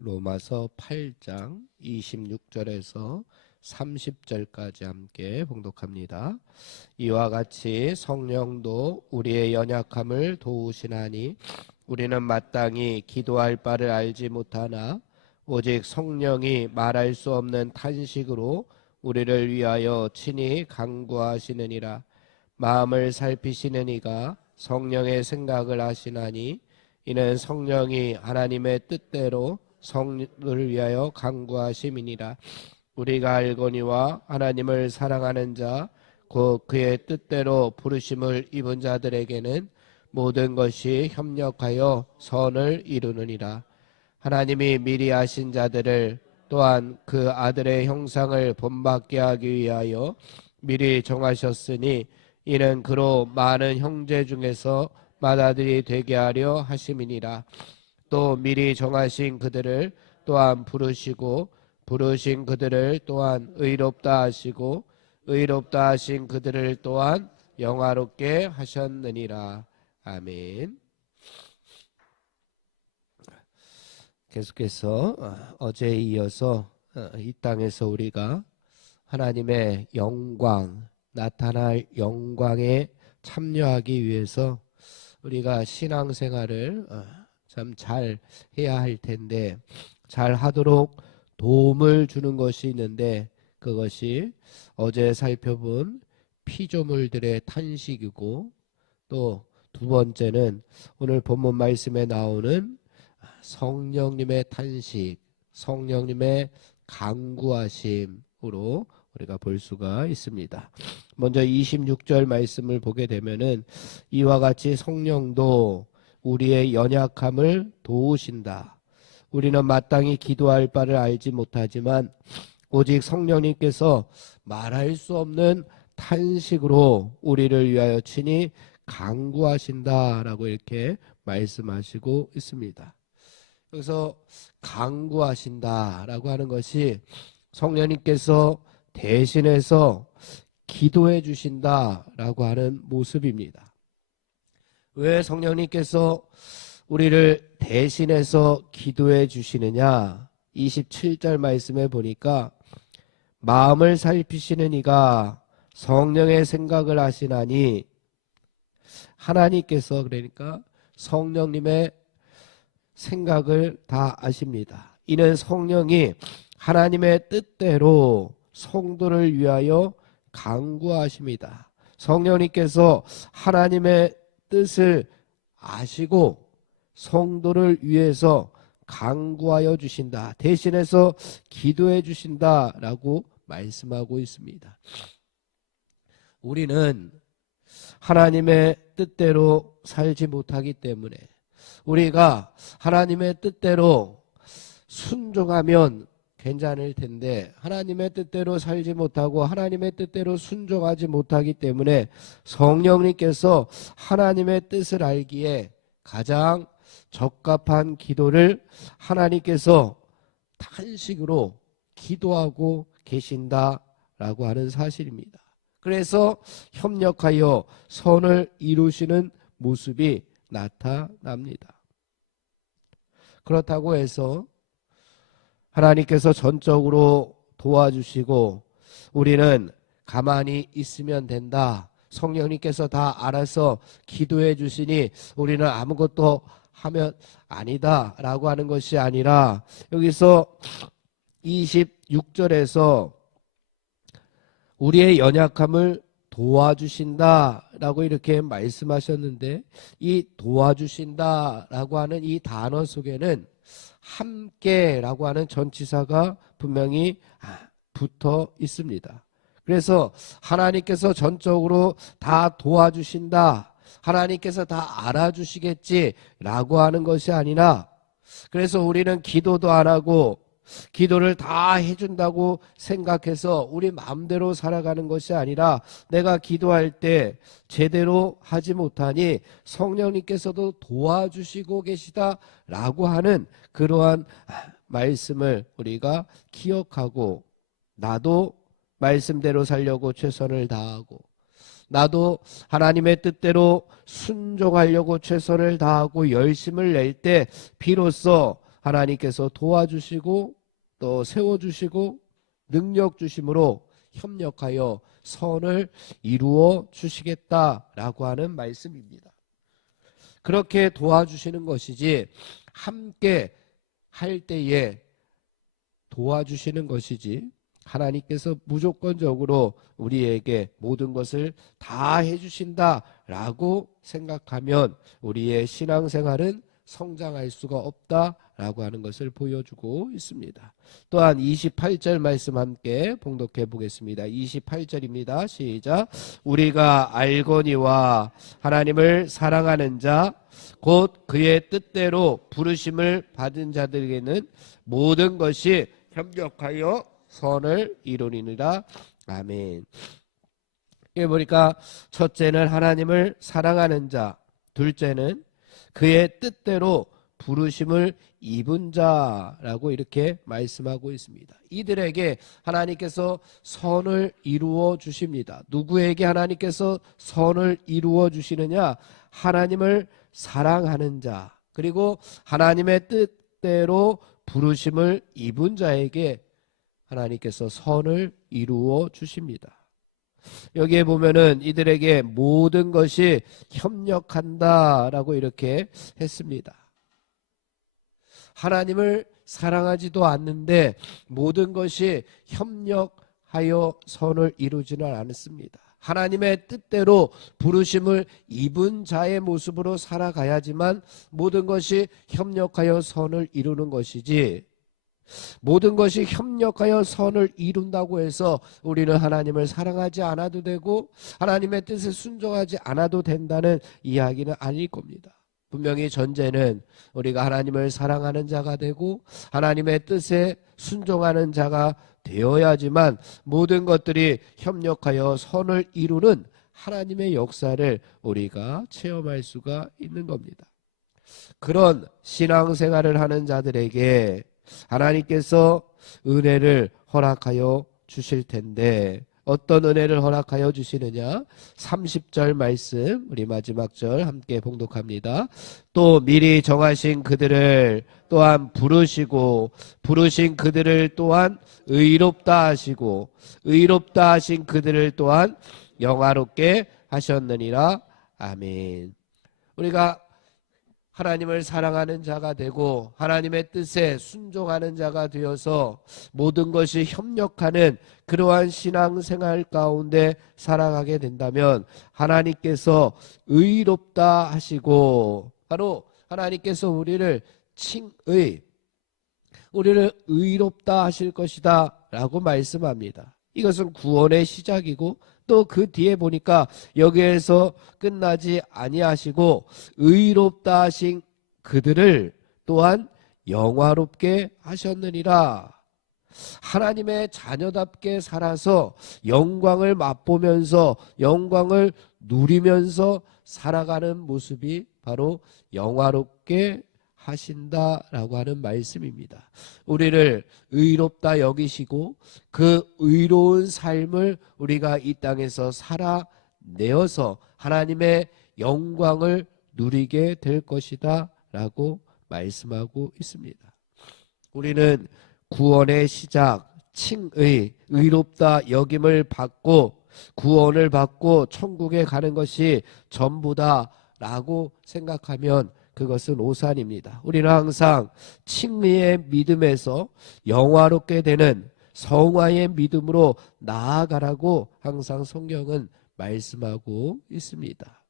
로마서 8장 26절에서 30절까지 함께 봉독합니다. 이와 같이 성령도 우리의 연약함을 도우시나니 우리는 마땅히 기도할 바를 알지 못하나 오직 성령이 말할 수 없는 탄식으로 우리를 위하여 친히 간구하시느니라. 마음을 살피시는 이가 성령의 생각을 하시나니 이는 성령이 하나님의 뜻대로 성도를 위하여 간구하심이니라. 우리가 알거니와 하나님을 사랑하는 자 곧 그의 뜻대로 부르심을 입은 자들에게는 모든 것이 협력하여 선을 이루느니라. 하나님이 미리 아신 자들을 또한 그 아들의 형상을 본받게 하기 위하여 미리 정하셨으니 이는 그로 많은 형제 중에서 맏아들이 되게 하려 하심이니라. 또 미리 정하신 그들을 또한 부르시고 부르신 그들을 또한 의롭다 하시고 의롭다 하신 그들을 또한 영화롭게 하셨느니라. 아멘. 계속해서 어제에 이어서 이 땅에서 우리가 하나님의 영광, 나타날 영광에 참여하기 위해서 우리가 신앙생활을 참 잘 해야 할 텐데, 잘 하도록 도움을 주는 것이 있는데 그것이 어제 살펴본 피조물들의 탄식이고, 또 두 번째는 오늘 본문 말씀에 나오는 성령님의 탄식, 성령님의 간구하심으로 우리가 볼 수가 있습니다. 먼저 26절 말씀을 보게 되면은 이와 같이 성령도 우리의 연약함을 도우신다. 우리는 마땅히 기도할 바를 알지 못하지만 오직 성령님께서 말할 수 없는 탄식으로 우리를 위하여 친히 간구하신다라고 이렇게 말씀하시고 있습니다. 그래서 간구하신다라고 하는 것이 성령님께서 대신해서 기도해 주신다라고 하는 모습입니다. 왜 성령님께서 우리를 대신해서 기도해 주시느냐? 27절 말씀에 보니까 마음을 살피시는 이가 성령의 생각을 하시나니, 하나님께서 그러니까 성령님의 생각을 다 아십니다. 이는 성령이 하나님의 뜻대로 성도를 위하여 간구하십니다. 성령님께서 하나님의 뜻을 아시고 성도를 위해서 간구하여 주신다, 대신해서 기도해 주신다라고 말씀하고 있습니다. 우리는 하나님의 뜻대로 살지 못하기 때문에, 우리가 하나님의 뜻대로 순종하면 괜찮을 텐데 하나님의 뜻대로 살지 못하고 하나님의 뜻대로 순종하지 못하기 때문에 성령님께서 하나님의 뜻을 알기에 가장 적합한 기도를 하나님께서 탄식으로 기도하고 계신다라고 하는 사실입니다. 그래서 협력하여 선을 이루시는 모습이 나타납니다. 그렇다고 해서 하나님께서 전적으로 도와주시고 우리는 가만히 있으면 된다, 성령님께서 다 알아서 기도해 주시니 우리는 아무것도 하면 아니다 라고 하는 것이 아니라, 여기서 26절에서 우리의 연약함을 도와주신다라고 이렇게 말씀하셨는데, 이 도와주신다라고 하는 이 단어 속에는 함께라고 하는 전치사가 분명히 붙어 있습니다. 그래서 하나님께서 전적으로 다 도와주신다, 하나님께서 다 알아주시겠지라고 하는 것이 아니라, 그래서 우리는 기도도 안 하고 기도를 다 해준다고 생각해서 우리 마음대로 살아가는 것이 아니라, 내가 기도할 때 제대로 하지 못하니 성령님께서도 도와주시고 계시다라고 하는 그러한 말씀을 우리가 기억하고, 나도 말씀대로 살려고 최선을 다하고, 나도 하나님의 뜻대로 순종하려고 최선을 다하고 열심을 낼 때 비로소 하나님께서 도와주시고 또 세워주시고 능력 주심으로 협력하여 선을 이루어 주시겠다라고 하는 말씀입니다. 그렇게 도와주시는 것이지 함께 할 때에 도와주시는 것이지 하나님께서 무조건적으로 우리에게 모든 것을 다 해주신다라고 생각하면 우리의 신앙생활은 성장할 수가 없다라고 하는 것을 보여주고 있습니다. 또한 28절 말씀 함께 봉독해 보겠습니다. 28절입니다. 시작. 우리가 알거니와 하나님을 사랑하는 자 곧 그의 뜻대로 부르심을 받은 자들에게는 모든 것이 협력하여 선을 이루니라. 아멘. 여기 보니까 첫째는 하나님을 사랑하는 자, 둘째는 그의 뜻대로 부르심을 입은 자라고 이렇게 말씀하고 있습니다. 이들에게 하나님께서 선을 이루어 주십니다. 누구에게 하나님께서 선을 이루어 주시느냐? 하나님을 사랑하는 자, 그리고 하나님의 뜻대로 부르심을 입은 자에게 하나님께서 선을 이루어 주십니다. 여기에 보면은 이들에게 모든 것이 협력한다라고 이렇게 했습니다. 하나님을 사랑하지도 않는데 모든 것이 협력하여 선을 이루지는 않습니다. 하나님의 뜻대로 부르심을 입은 자의 모습으로 살아가야지만 모든 것이 협력하여 선을 이루는 것이지, 모든 것이 협력하여 선을 이룬다고 해서 우리는 하나님을 사랑하지 않아도 되고 하나님의 뜻에 순종하지 않아도 된다는 이야기는 아닐 겁니다. 분명히 전제는 우리가 하나님을 사랑하는 자가 되고 하나님의 뜻에 순종하는 자가 되어야지만 모든 것들이 협력하여 선을 이루는 하나님의 역사를 우리가 체험할 수가 있는 겁니다. 그런 신앙생활을 하는 자들에게 하나님께서 은혜를 허락하여 주실 텐데 어떤 은혜를 허락하여 주시느냐? 30절 말씀 우리 마지막 절 함께 봉독합니다. 또 미리 정하신 그들을 또한 부르시고 부르신 그들을 또한 의롭다 하시고 의롭다 하신 그들을 또한 영화롭게 하셨느니라. 아멘. 우리가 하나님을 사랑하는 자가 되고 하나님의 뜻에 순종하는 자가 되어서 모든 것이 협력하는 그러한 신앙생활 가운데 살아가게 된다면 하나님께서 의롭다 하시고 바로 하나님께서 우리를 우리를 의롭다 하실 것이다 라고 말씀합니다. 이것은 구원의 시작이고 또 그 뒤에 보니까 여기에서 끝나지 아니하시고 의롭다 하신 그들을 또한 영화롭게 하셨느니라. 하나님의 자녀답게 살아서 영광을 맛보면서 영광을 누리면서 살아가는 모습이 바로 영화롭게 하신다라고 하는 말씀입니다. 우리를 의롭다 여기시고 그 의로운 삶을 우리가 이 땅에서 살아내어서 하나님의 영광을 누리게 될 것이다 라고 말씀하고 있습니다. 우리는 구원의 시작, 칭의, 의롭다 여김을 받고 구원을 받고 천국에 가는 것이 전부다 라고 생각하면 그것은 오산입니다. 우리는 항상 칭의의 믿음에서 영화롭게 되는 성화의 믿음으로 나아가라고 항상 성경은 말씀하고 있습니다.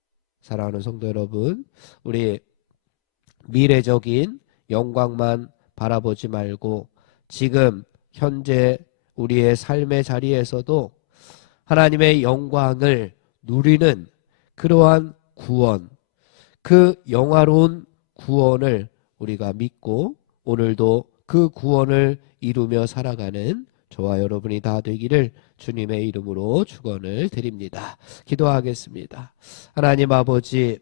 사랑하는 성도 여러분, 우리 미래적인 영광만 바라보지 말고 지금 현재 우리의 삶의 자리에서도 하나님의 영광을 누리는 그러한 구원, 그 영화로운 구원을 우리가 믿고 오늘도 그 구원을 이루며 살아가는 저와 여러분이 다 되기를 주님의 이름으로 축원을 드립니다. 기도하겠습니다. 하나님 아버지,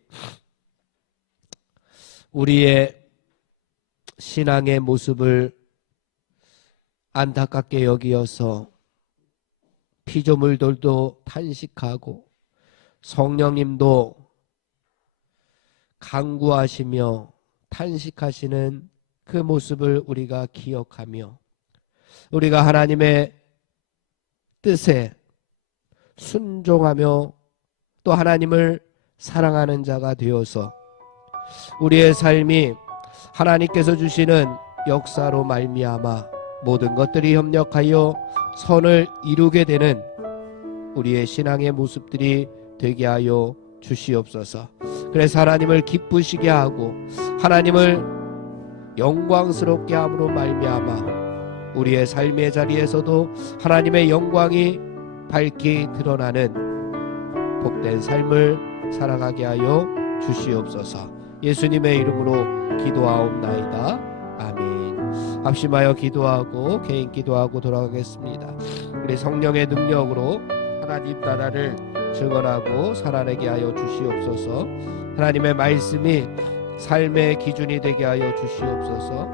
우리의 신앙의 모습을 안타깝게 여기어서 피조물들도 탄식하고 성령님도 간구하시며 탄식하시는 그 모습을 우리가 기억하며 우리가 하나님의 뜻에 순종하며 또 하나님을 사랑하는 자가 되어서 우리의 삶이 하나님께서 주시는 역사로 말미암아 모든 것들이 협력하여 선을 이루게 되는 우리의 신앙의 모습들이 되게 하여 주시옵소서. 그래서 하나님을 기쁘시게 하고 하나님을 영광스럽게 함으로 말미암아 우리의 삶의 자리에서도 하나님의 영광이 밝히 드러나는 복된 삶을 살아가게 하여 주시옵소서. 예수님의 이름으로 기도하옵나이다. 아멘. 합심하여 기도하고 개인 기도하고 돌아가겠습니다. 우리 성령의 능력으로 하나님 나라를 증언하고 살아내게 하여 주시옵소서. 하나님의 말씀이 삶의 기준이 되게 하여 주시옵소서.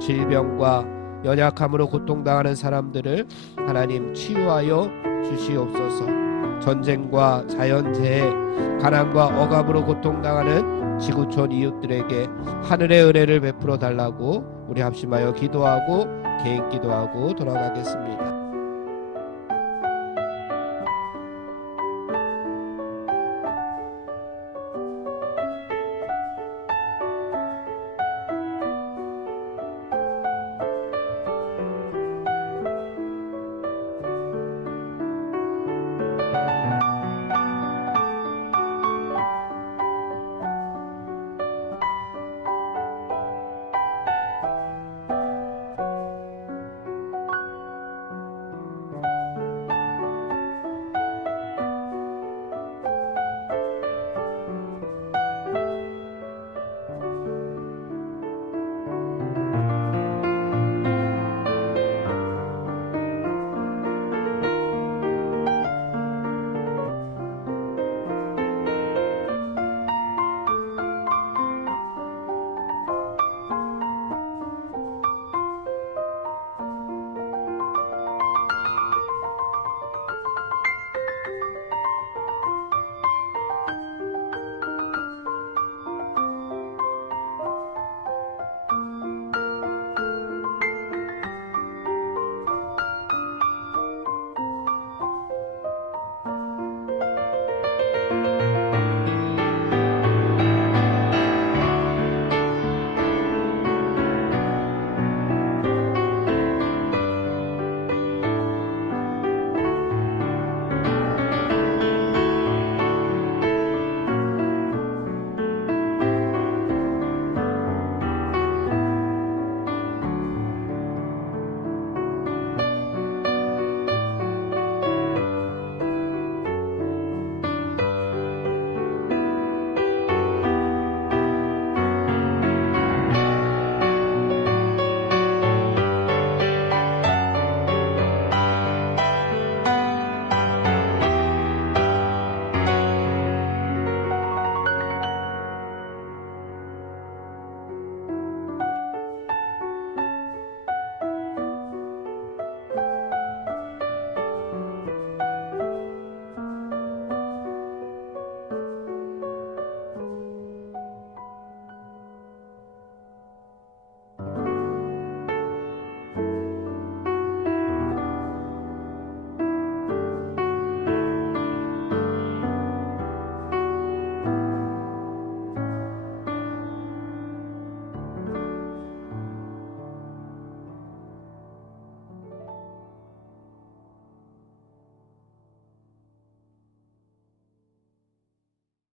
질병과 연약함으로 고통당하는 사람들을 하나님 치유하여 주시옵소서. 전쟁과 자연재해, 가난과 억압으로 고통당하는 지구촌 이웃들에게 하늘의 은혜를 베풀어 달라고 우리 합심하여 기도하고 개인 기도하고 돌아가겠습니다.